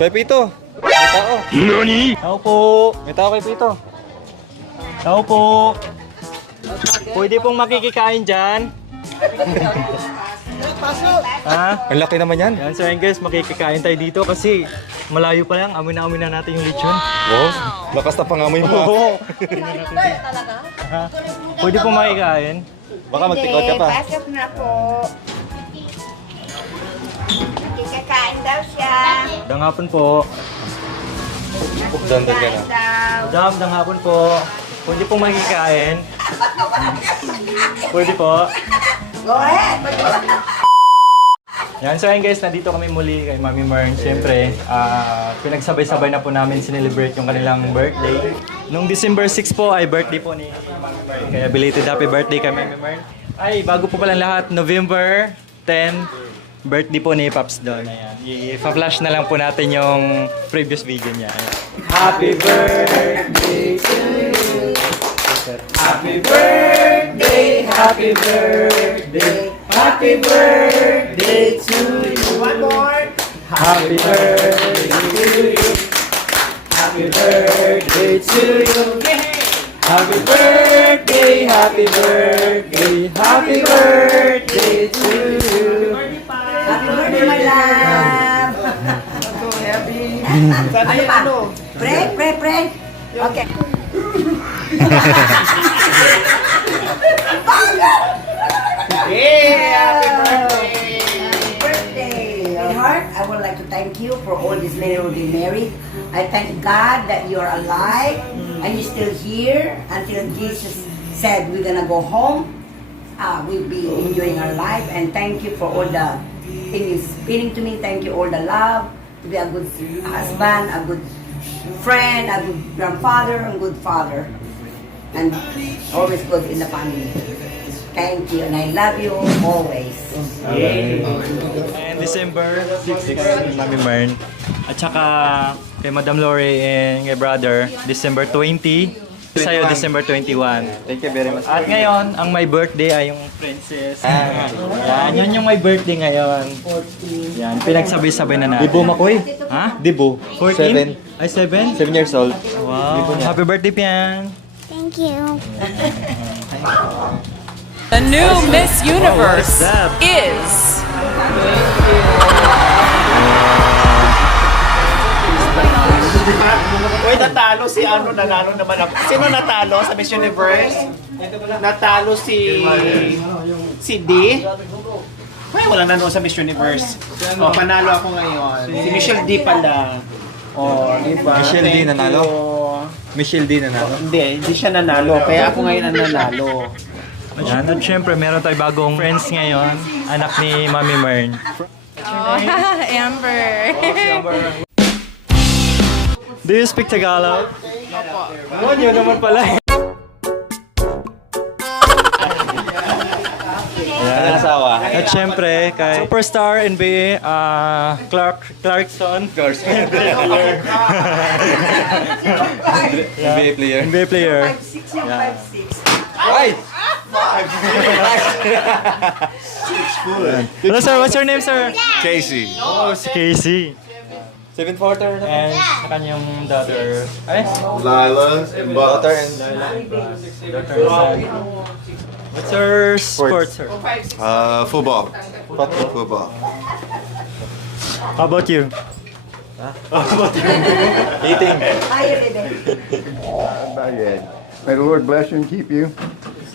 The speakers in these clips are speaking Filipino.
Kay Pito. May tao. NANI?! Tao po. May tao kay Pito. Tao po. Pwede pong makikikain dyan. Ha? Ang laki naman yan. Yan, so yun guys, makikikain tayo dito kasi malayo pa lang, amoy na natin yung lechon. Wow. Lakas na pangamoy mo. Oo. Ha? Pwede pong makikain. Baka magtikot ka pa. Pasok na po. Kakain daw siya. Dangapon po. Dandan ka na. Madam, dangapon po. Pwede pong makikain. Pwede po. Go ahead. Yan, so ayun guys, nandito kami muli kay Mami Mern. Siyempre, pinagsabay-sabay na po namin sinelebrate yung kanilang birthday. Nung December 6 po ay birthday po ni Mami Mern. Kaya belated happy birthday kay Mami Mern. Ay, bago po palang lahat, November 10, birthday po ni Paps Don. Ayan, i-flash na lang po natin yung previous video niya. Ayan. Happy birthday to you. Happy birthday, happy birthday, happy birthday to you. One more. Happy birthday to you. Happy birthday to you. Happy birthday, happy birthday, happy birthday to you. Happy birthday, my love. Ano pa? Pray. Okay. Happy birthday. In heart, I would like to thank you for all these men who been married. I thank God that you're alive and you're still here until Jesus said we're gonna go home. We'll be enjoying our life, and thank you for all the things speaking to me. Thank you all the love to be a good husband, a good friend, a good grandfather, a good father, and always good in the family. Thank you, and I love you always. And December 6, Mami Mern. At saka kay Madam Lori and kay brother, December 20. Sa'yo, December 21. Thank you very much. At ngayon, ang my birthday ay yung princess. Yan, yun yung my birthday ngayon. Yan, pinagsabay-sabay na natin. Dibo Makoy. Ha? Dibo. 14? Ay, 7? 7 years old. Wow. Happy birthday, Pian. Thank you. The new Miss Universe what's up? is Uy, natalo si ano, nanalo naman ako. Sino natalo sa Miss Universe? Natalo si D. Uy, wala nanalo sa Miss Universe. Oh, panalo ako ngayon. Si Michelle D pala. Oh, di ba? Michelle D Thank nanalo? you. Michelle D nanalo. Hindi siya nanalo. Kaya ako ngayon ang nanalo. Yan, at syempre, meron tayo bagong friends ngayon. Anak ni Mami Mern. Amber. Do you speak Tagalog? Opo. Yun naman pala. Ang asawa. At syempre, kay Superstar NBA, Clarkson. NBA player. NBA player. 5'6", 5'6". Ay! Hello sir, what's your name sir? Casey. Oh, si Casey. 7-footer. And sa kanyang daughter, ay? Lila and Daughter Bucks. and... Daughter and son. What's her sports sir? Football. Football. How about you? Eating. Hi, baby. Bow your head. May the Lord bless you and keep you.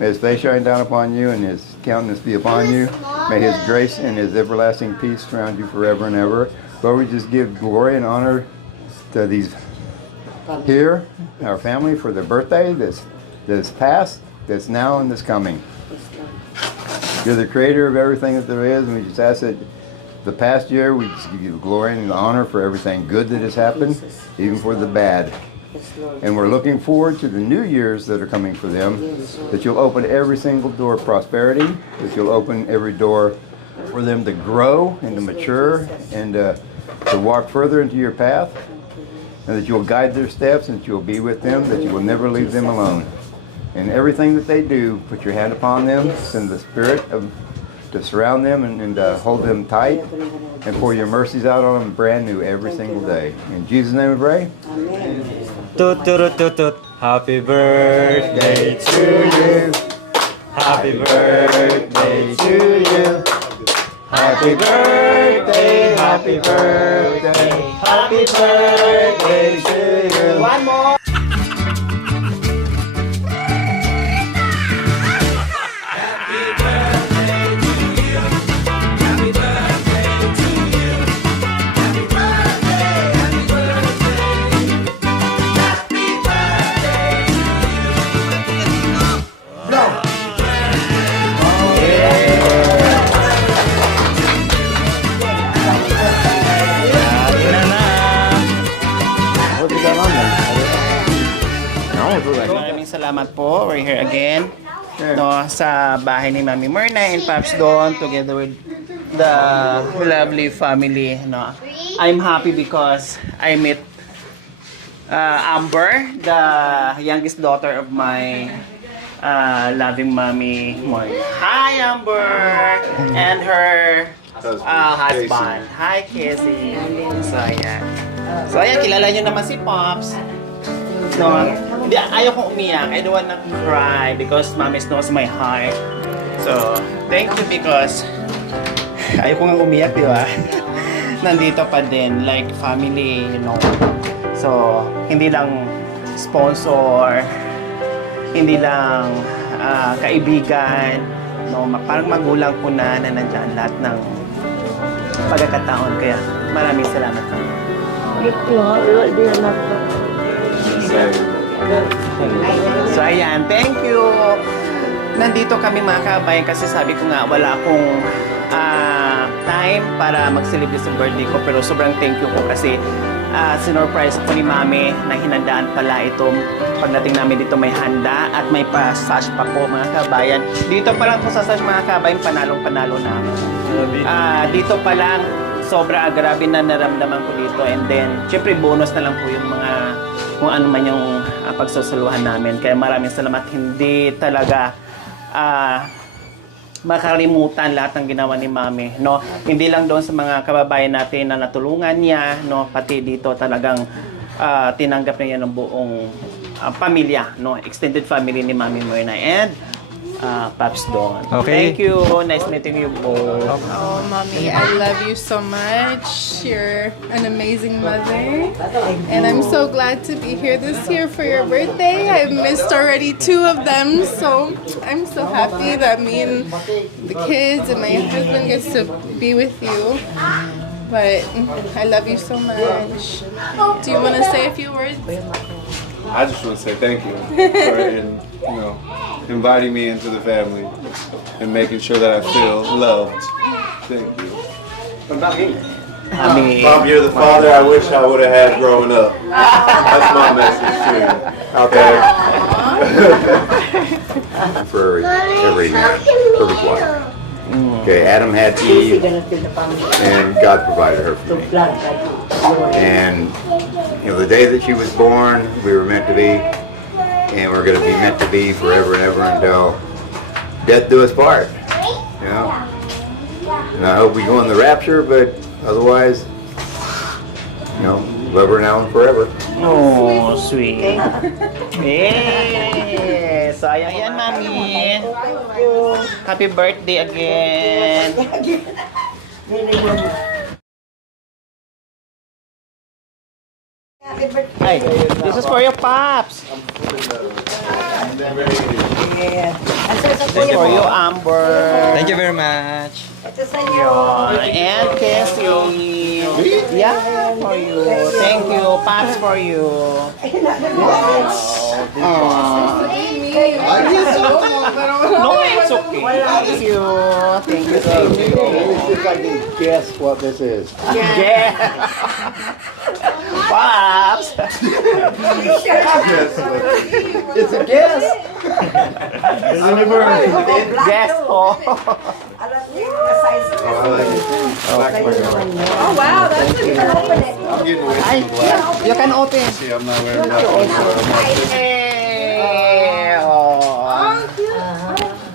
May His face shine down upon you and His countenance be upon you. May His grace and His everlasting peace surround you forever and ever. Lord, we just give glory and honor to these here, our family, for their birthday, this past, this now, and this coming. You're the creator of everything that there is, and we just ask that the past year, we just give you glory and honor for everything good that has happened, even for the bad. And we're looking forward to the new years that are coming for them, that you'll open every single door of prosperity, that you'll open every door for them to grow and to mature and to walk further into your path, and that you'll guide their steps and that you'll be with them, that you will never leave them alone. And everything that they do, put your hand upon them, send the spirit of to surround them and hold them tight, and pour your mercies out on them brand new every single day. In Jesus' name we pray. Toot, toot, toot, toot. Happy birthday to you. Happy birthday to you. Happy birthday, happy birthday, happy birthday to you. One more. Maraming salamat po. We're here again. No, sa bahay ni Mami Myrna and Paps Don together with the lovely family. No, I'm happy because I met Amber, the youngest daughter of my loving Mami Myrna. Hi, Amber! And her husband. Hi, Casey. So, ayan. So, ayan, kilala nyo naman si Pops. So, hindi, ayaw kong umiyak. I don't wanna cry because Mommy knows my heart. So, thank you because ayaw ko nga umiyak, di ba? Nandito pa din, like family, you know. So, hindi lang sponsor, hindi lang kaibigan, no, parang magulang ko na nandyan lahat ng pagkakataon. Kaya maraming salamat. So ayan, thank you. Nandito kami mga kabayan kasi sabi ko nga wala akong time para mag-celebrate sa birthday ko, pero sobrang thank you ko kasi sinurprise ko ni Mami na hinandaan pala ito. Pagdating namin dito may handa at may pa-sash pa po mga kabayan. Dito pa lang po sa sash mga kabayan, panalong-panalo na. Dito pa lang sobra grabe na naramdaman ko dito, and then syempre bonus na lang po yung mga kung ano man yung pagsusuluhan namin. Kaya maraming salamat. Hindi talaga makalimutan lahat ng ginawa ni Mami, no? Hindi lang doon sa mga kababayan natin na natulungan niya, no? Pati dito talagang tinanggap niya ng buong pamilya, no? Extended family ni Mami Myrna and Paps Don. Okay. Thank you. Nice meeting you both. Oh, Mommy, I love you so much. You're an amazing mother. And I'm so glad to be here this year for your birthday. I've missed already 2 of them, so I'm so happy that me and the kids and my husband gets to be with you. But I love you so much. Do you want to say a few words? I just want to say thank you for inviting me into the family and making sure that I feel loved. Thank you. Mom, you're the father I wish I would have had growing up. That's my message to you. Okay. For every perfect wife. Okay, Adam had Eve, and God provided her for me. And the day that she was born, we were meant to be, and we're going to be meant to be forever and ever until death do us part. And I hope we go in the rapture, but otherwise, love her now and forever. Oh, sweet. Yes! Sayang yan, Mami. Happy birthday again. Hey, this is for your Pops. This is for you, Amber. Thank you very much. And Cassie. Yeah, for you. Thank you. Pops for you. No, it's okay. Thank you. Thank you. Thank you. If I can guess what this is. Yeah. Pops. It's a guess. Guess po. Oh, wow, that's I'm getting away from the glass. You can open. See, I'm not wearing nothing. Hey. Oh.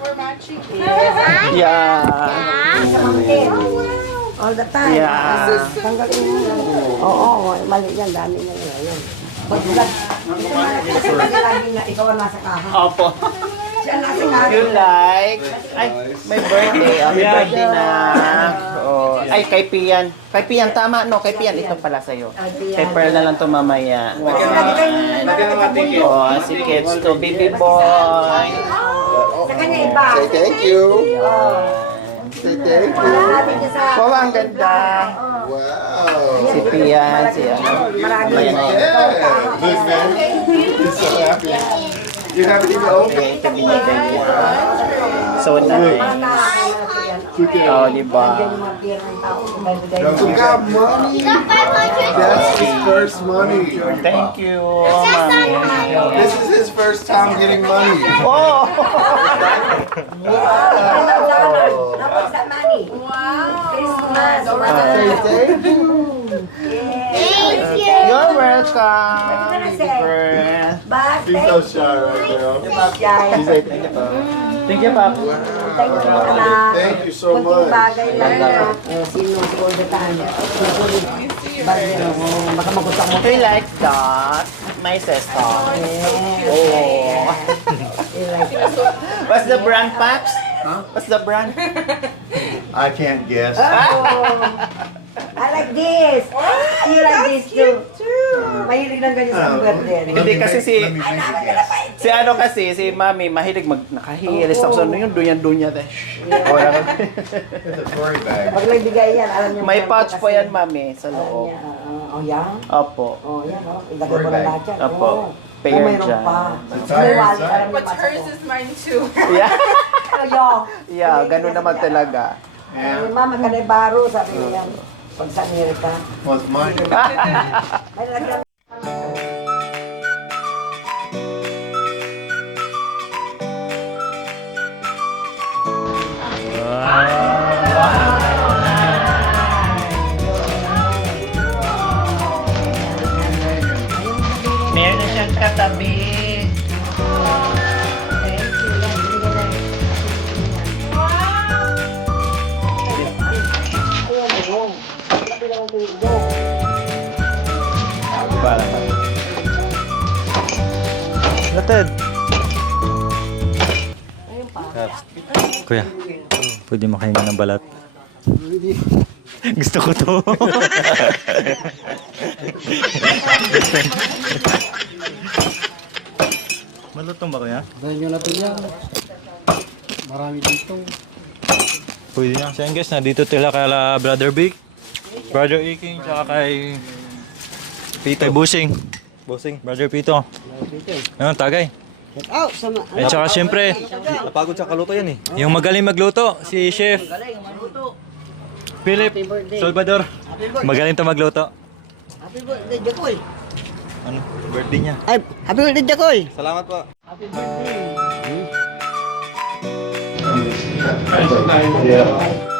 We're matching. Yeah. All the time. Yeah. Tanggalin mo lang. Oo, mali yan. Dami na yan. Pag-vlog. Kasi lagi na ikaw ang nasa kaha. Opo. Siya nasa kaha. You like? Ay, may birthday. May birthday na. Oh, ay, kay Pian. Kay Pian, tama, no? Kay Pian, ito pala sa'yo. Kay Pearl na lang to mamaya. Oh, si Kids to, baby boy. Sa kanya iba. Say thank you. Say thank you. Wala natin siya sa... Oh, ang ganda. Wow. Si Pian, si ano. Marami. Yeah. Look, man. He's so happy. You haven't even opened. Ito binigay niya. So nice. Oh, di ba? You got money. That's his first money. Thank you, Mommy. This is his first time getting money. Oh! Tapos sa money. Christmas. You're welcome. But He's so shy right now. She said, thank you, Pop. Thank you, Pop. Thank you so much. bagay lang na sino all the time. Baka magustuhan mo. He likes that. My sister. Oh. What's the brand, Pops? What's the brand? I can't guess. I like this. You like this too. Mahilig lang ganyan sa birthday. Hindi kasi si ano kasi, si Mami, mahilig nakahilis ako sa ano yung dunya-dunya. Oh, it's a Tory bag. Pag nagbigay yan, alam niyo. May pouch po yan, Mami, sa loob. Oh, yan. Opo. Oh, yan. Ilagay mo na lahat yan. Opo. Oh. Pair Mayroon dyan. pa. Entire May wallet, inside? alam niyo, But pasok hers ko. is mine too. Yeah. Ayo. Yeah, ganun naman talaga. Ay, Mama, kanay baro, sabi niya. Pag sa Amerika. Well, it's mine. May nalagyan. Meron na siyang katabi. Lated. Kuya, pwede makahinga ng balat. Gusto ko to. Malutong ba kuya? Dahil nyo natin yan. Marami dito. Pwede na. So yun guys, nandito tila kala Brother Big, Brother Iking, tsaka kay Pito. Kay Busing. Bossing. Brother Pito. Ayun, tagay. Oh, sama. At saka syempre, Napagod sa kaluto yan eh. yung magaling magluto, si Chef Philip Salvador. Magaling to magluto. Happy birthday, Jacoy. Ano? Birthday niya. Ay, happy birthday, Jacoy. Salamat po. Yeah.